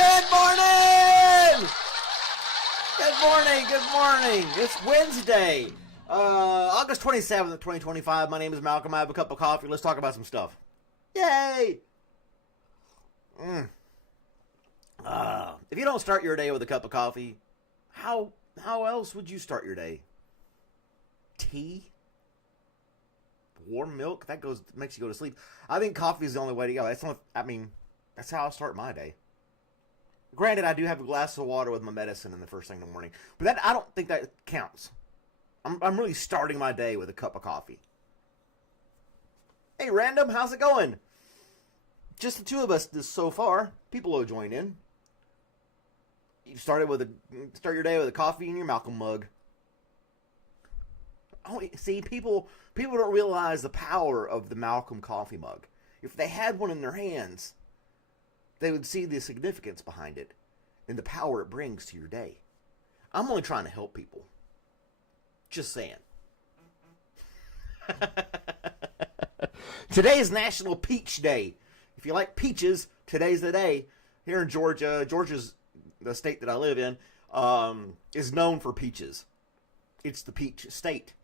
Good morning! Good morning, good morning. It's Wednesday, August 27th, 2025. My name is Malcolm. I have a cup of coffee. Let's talk about some stuff. Yay! If you don't start your day with a cup of coffee, how else would you start your day? Tea? Warm milk? That makes you go to sleep. I think coffee is the only way to go. That's how I start my day. Granted, I do have a glass of water with my medicine in the first thing in the morning, but I don't think that counts. I'm really starting my day with a cup of coffee. Hey, random, how's it going? Just the two of us so far. People will join in. You start your day with a coffee in your Malcolm mug. Oh, see, people don't realize the power of the Malcolm coffee mug. If they had one in their hands, they would see the significance behind it and the power it brings to your day. I'm only trying to help people. Just saying. Today is National Peach Day. If you like peaches, today's the day. Here in Georgia, Georgia's the state that I live in, is known for peaches. It's the peach state.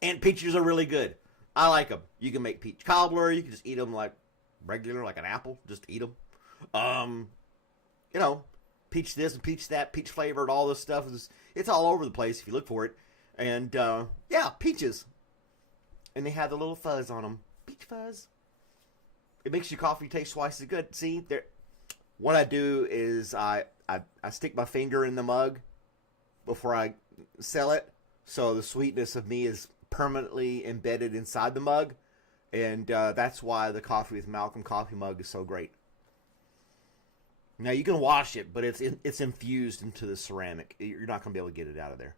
And peaches are really good. I like them. You can make peach cobbler. You can just eat them like regular, like an apple. Just eat them. Peach this and peach that, peach flavored, all this stuff. It's all over the place if you look for it. And, peaches. And they have the little fuzz on them. Peach fuzz. It makes your coffee taste twice as good. See, what I do is I stick my finger in the mug before I sell it. So the sweetness of me is permanently embedded inside the mug. And that's why the coffee with Malcolm coffee mug is so great. Now, you can wash it, but it's infused into the ceramic. You're not going to be able to get it out of there.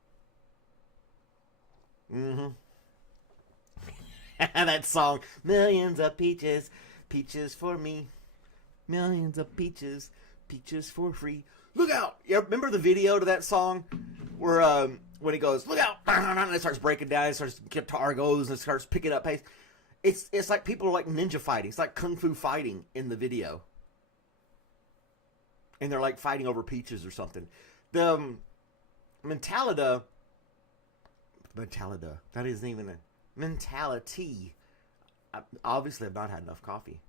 That song, millions of peaches, peaches for me. Millions of peaches, peaches for free. Look out! You remember the video to that song? Where when he goes, look out! And it starts breaking down, it starts, guitar goes, and it starts picking up pace. It's like people are like ninja fighting. It's like kung fu fighting in the video. And they're like fighting over peaches or something. The mentality, that isn't even a mentality. Obviously, I've not had enough coffee.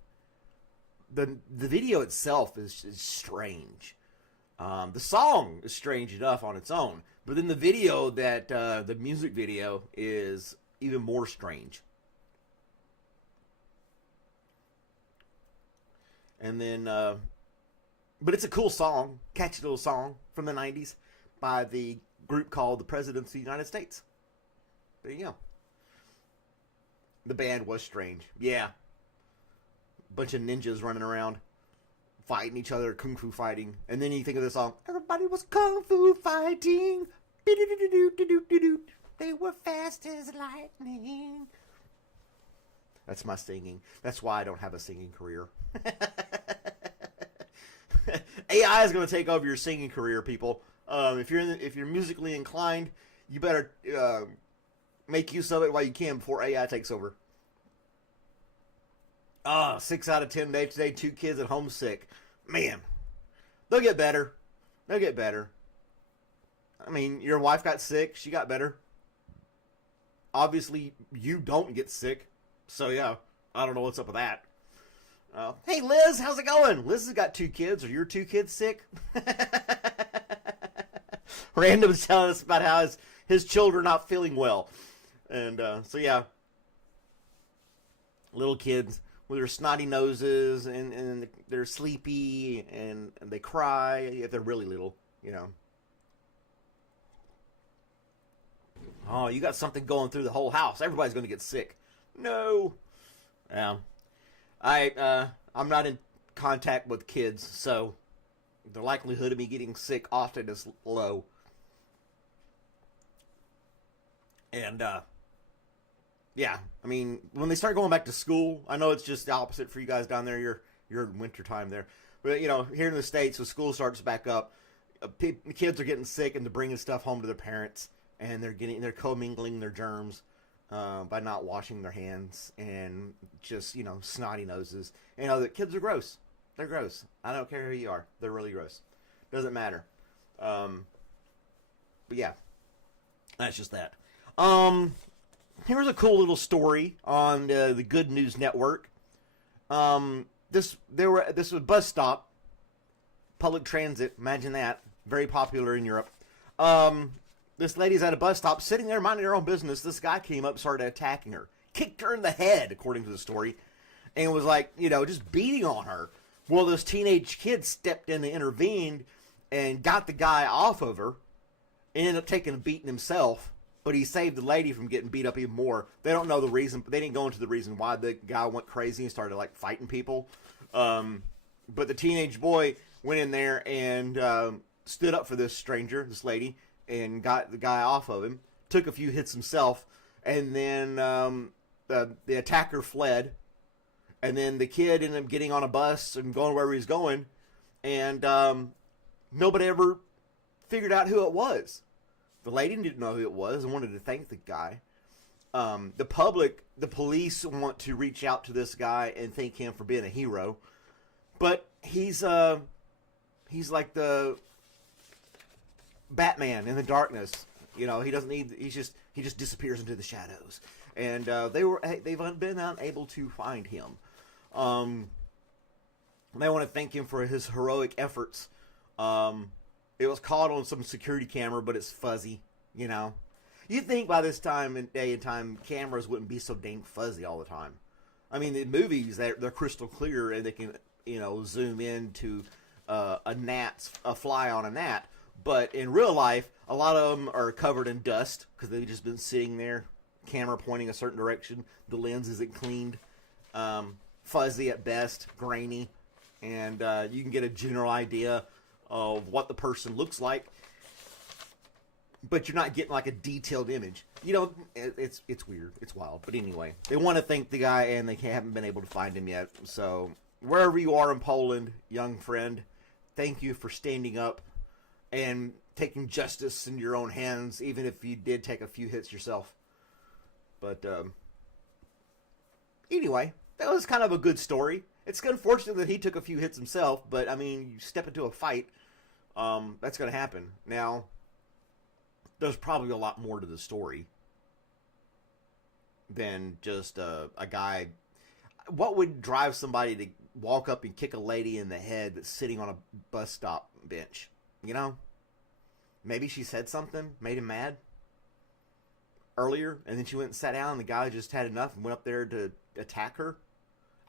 The video itself is strange. The song is strange enough on its own. But then the video, the music video, is even more strange. And then, but it's a cool song, catchy little song from the 90s by the group called the Presidents of the United States. There you go. The band was strange. Yeah. Bunch of ninjas running around, fighting each other, kung fu fighting. And then you think of the song, everybody was kung fu fighting. They were fast as lightning. That's my singing. That's why I don't have a singing career. AI is going to take over your singing career, people. If you're musically inclined, you better make use of it while you can before AI takes over. 6 out of 10 days today, 2 kids at home sick. Man, they'll get better. They'll get better. I mean, your wife got sick. She got better. Obviously, you don't get sick. So, yeah, I don't know what's up with that. Hey, Liz, how's it going? Liz has got 2 kids. Are your 2 kids sick? Random's telling us about how his children are not feeling well. And, so, yeah. Little kids with their snotty noses, and they're sleepy, and they cry if they're really little, you know. Oh, you got something going through the whole house. Everybody's going to get sick. No. Yeah. I'm not in contact with kids, so the likelihood of me getting sick often is low. And, yeah, I mean, when they start going back to school, I know it's just the opposite for you guys down there. You're in winter time there. But, you know, here in the States, when school starts back up, kids are getting sick and they're bringing stuff home to their parents, and they're commingling their germs by not washing their hands and just, you know, snotty noses. You know, the kids are gross. They're gross. I don't care who you are. They're really gross. Doesn't matter. But yeah, that's just that. Here's a cool little story on the Good News Network. This was a bus stop, public transit. Imagine that, very popular in Europe. This lady's at a bus stop, sitting there minding her own business. This guy came up, started attacking her, kicked her in the head, according to the story, and was like, just beating on her. Well, this teenage kid stepped in and intervened and got the guy off of her. And ended up taking a beating himself, but he saved the lady from getting beat up even more. They don't know the reason, but they didn't go into the reason why the guy went crazy and started like fighting people. But the teenage boy went in there and stood up for this stranger, this lady, and got the guy off of him. Took a few hits himself, and then the attacker fled. And then the kid ended up getting on a bus and going wherever he's going, and nobody ever figured out who it was. The lady didn't know who it was and wanted to thank the guy. The police want to reach out to this guy and thank him for being a hero, but he's like the Batman in the darkness. He doesn't need. He just disappears into the shadows, and they've been unable to find him. They want to thank him for his heroic efforts. It was caught on some security camera, but it's fuzzy, You'd think by this time and day and time, cameras wouldn't be so dang fuzzy all the time. I mean, the movies, they're crystal clear, and they can, zoom into a fly on a gnat. But in real life, a lot of them are covered in dust because they've just been sitting there, camera pointing a certain direction. The lens isn't cleaned, fuzzy at best, grainy, and you can get a general idea of what the person looks like, but you're not getting like a detailed image. It's weird. It's wild. But anyway, they want to thank the guy, and they haven't been able to find him yet. So wherever you are in Poland, young friend, thank you for standing up and taking justice in your own hands, even if you did take a few hits yourself. But anyway, that was kind of a good story. It's unfortunate that he took a few hits himself, but I mean, you step into a fight, that's going to happen. Now, there's probably a lot more to the story than just a guy. What would drive somebody to walk up and kick a lady in the head that's sitting on a bus stop bench? Maybe she said something, made him mad earlier, and then she went and sat down, and the guy just had enough and went up there to attack her.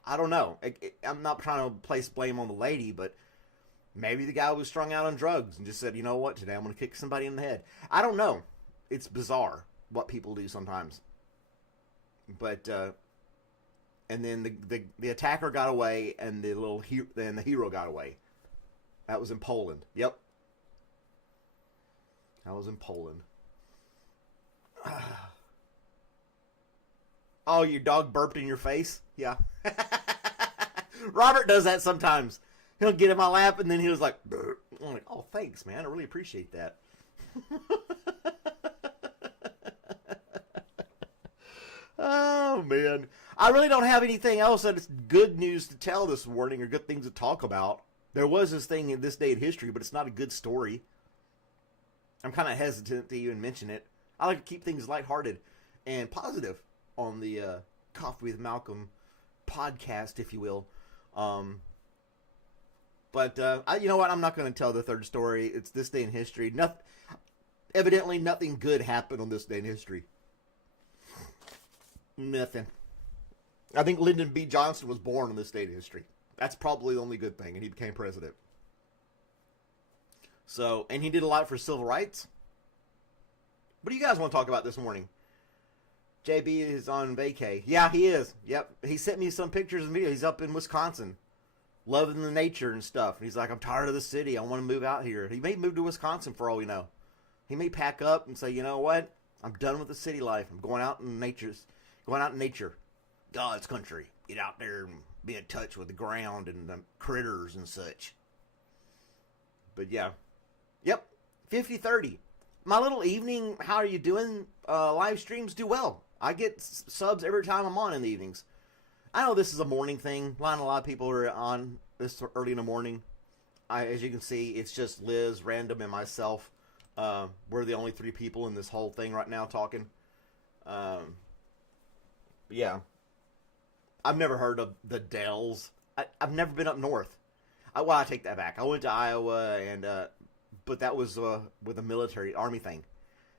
I don't know. I'm not trying to place blame on the lady, but maybe the guy was strung out on drugs and just said, you know what, today I'm going to kick somebody in the head. I don't know. It's bizarre what people do sometimes. But, and then the attacker got away, and the hero got away. That was in Poland. Yep. That was in Poland. Oh, your dog burped in your face? Yeah. Robert does that sometimes. He'll get in my lap, and then he was like, burp. I'm like, oh, thanks, man. I really appreciate that. Oh, man. I really don't have anything else that's good news to tell this morning or good things to talk about. There was this thing in this day in history, but it's not a good story. I'm kind of hesitant to even mention it. I like to keep things lighthearted and positive on the Coffee with Malcolm podcast, if you will. But you know what? I'm not going to tell the third story. It's this day in history. Evidently, nothing good happened on this day in history. Nothing. I think Lyndon B. Johnson was born on this day in history. That's probably the only good thing, and he became president. So, and he did a lot for civil rights. What do you guys want to talk about this morning? JB is on vacay. Yeah, he is. Yep. He sent me some pictures and videos. He's up in Wisconsin, loving the nature and stuff. And he's like, I'm tired of the city. I want to move out here. He may move to Wisconsin for all we know. He may pack up and say, you know what? I'm done with the city life. I'm going out in nature. God's country. Get out there and be in touch with the ground and the critters and such. But yeah. Yep. 50-30. My little evening, how are you doing? Live streams do well. I get subs every time I'm on in the evenings. I know this is a morning thing. A lot of people are on this early in the morning. As you can see, it's just Liz, Random, and myself. We're the only three people in this whole thing right now talking. Yeah. I've never heard of the Dells. I've never been up north. I take that back. I went to Iowa, but that was with a military army thing.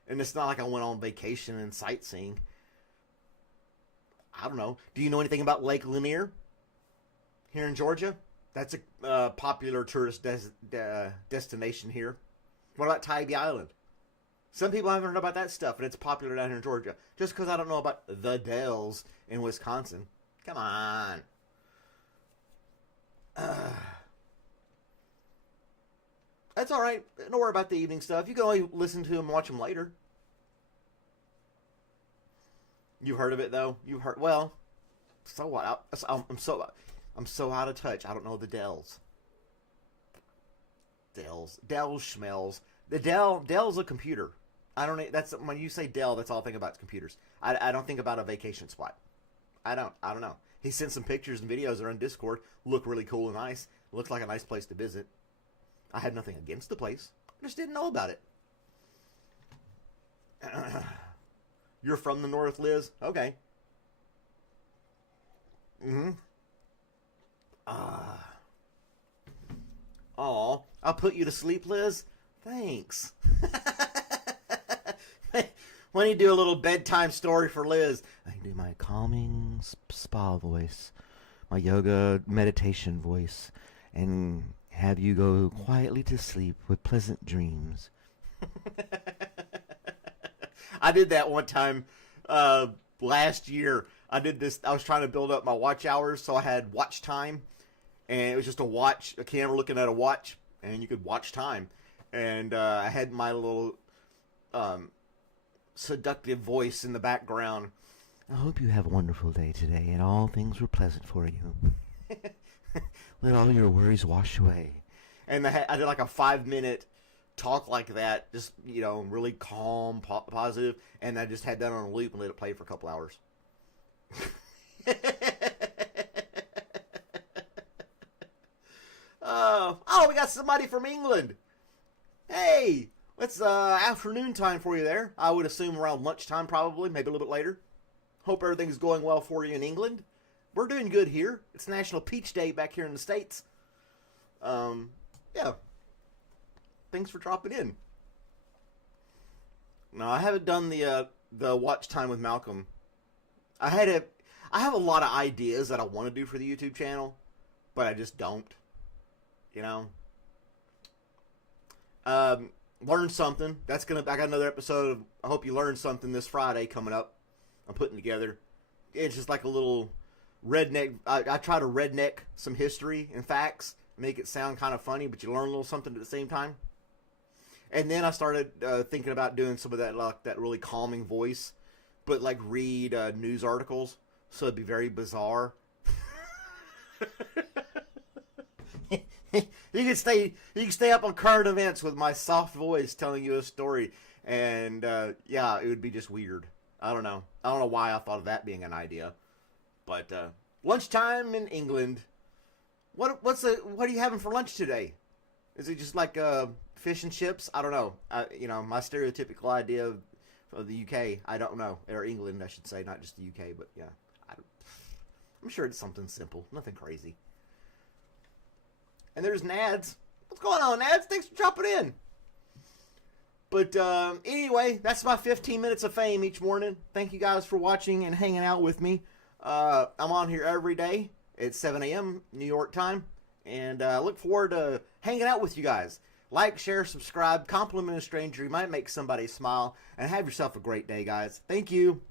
And it's not like I went on vacation and sightseeing. I don't know. Do you know anything about Lake Lanier here in Georgia? That's a popular tourist destination here. What about Tybee Island? Some people haven't heard about that stuff, and it's popular down here in Georgia. Just because I don't know about the Dells in Wisconsin. Come on. That's all right. Don't worry about the evening stuff. You can only listen to them and watch them later. You've heard of it, though? You've heard... Well, so what? I'm so out of touch. I don't know the Dells. Dells schmells. The Dell's a computer. I don't. That's when you say Dell. That's all I think about is computers. I don't think about a vacation spot. I don't know. He sent some pictures and videos that are on Discord. Look really cool and nice. Looks like a nice place to visit. I had nothing against the place. I just didn't know about it. You're from the north, Liz? Okay. Mm-hmm. Aw, I'll put you to sleep, Liz. Thanks. Why don't you do a little bedtime story for Liz? I can do my calming spa voice, my yoga meditation voice, and have you go quietly to sleep with pleasant dreams. I did that one time last year. I did this. I was trying to build up my watch hours, so I had watch time, and it was just a camera looking at a watch, and you could watch time. And I had my little seductive voice in the background. I hope you have a wonderful day today, and all things were pleasant for you. Let all your worries wash away. And I did like a 5-minute talk like that, just, really calm, positive, and I just had that on a loop and let it play for a couple hours. We got somebody from England. Hey, it's afternoon time for you there. I would assume around lunchtime probably, maybe a little bit later. Hope everything's going well for you in England. We're doing good here. It's National Peach Day back here in the States. Yeah. Thanks for dropping in. No, I haven't done the watch time with Malcolm. I have a lot of ideas that I want to do for the YouTube channel, but I just don't. Learn something. I got another episode of I Hope You Learn Something this Friday coming up. I'm putting together. It's just like a little redneck. I try to redneck some history and facts, make it sound kind of funny, but you learn a little something at the same time. And then I started thinking about doing some of that, like that really calming voice, but like read news articles, so it'd be very bizarre. You can stay up on current events with my soft voice telling you a story, and yeah, it would be just weird. I don't know why I thought of that being an idea, but lunchtime in England. What are you having for lunch today? Is it just like fish and chips? I don't know. My stereotypical idea of the UK. I don't know, or England, I should say, not just the UK, but yeah, I'm sure it's something simple, nothing crazy. And there's Nads. What's going on, Nads? Thanks for dropping in. But anyway, that's my 15 minutes of fame each morning. Thank you guys for watching and hanging out with me. I'm on here every day at 7 a.m. New York time. And I look forward to hanging out with you guys. Like, share, subscribe, compliment a stranger. You might make somebody smile. And have yourself a great day, guys. Thank you.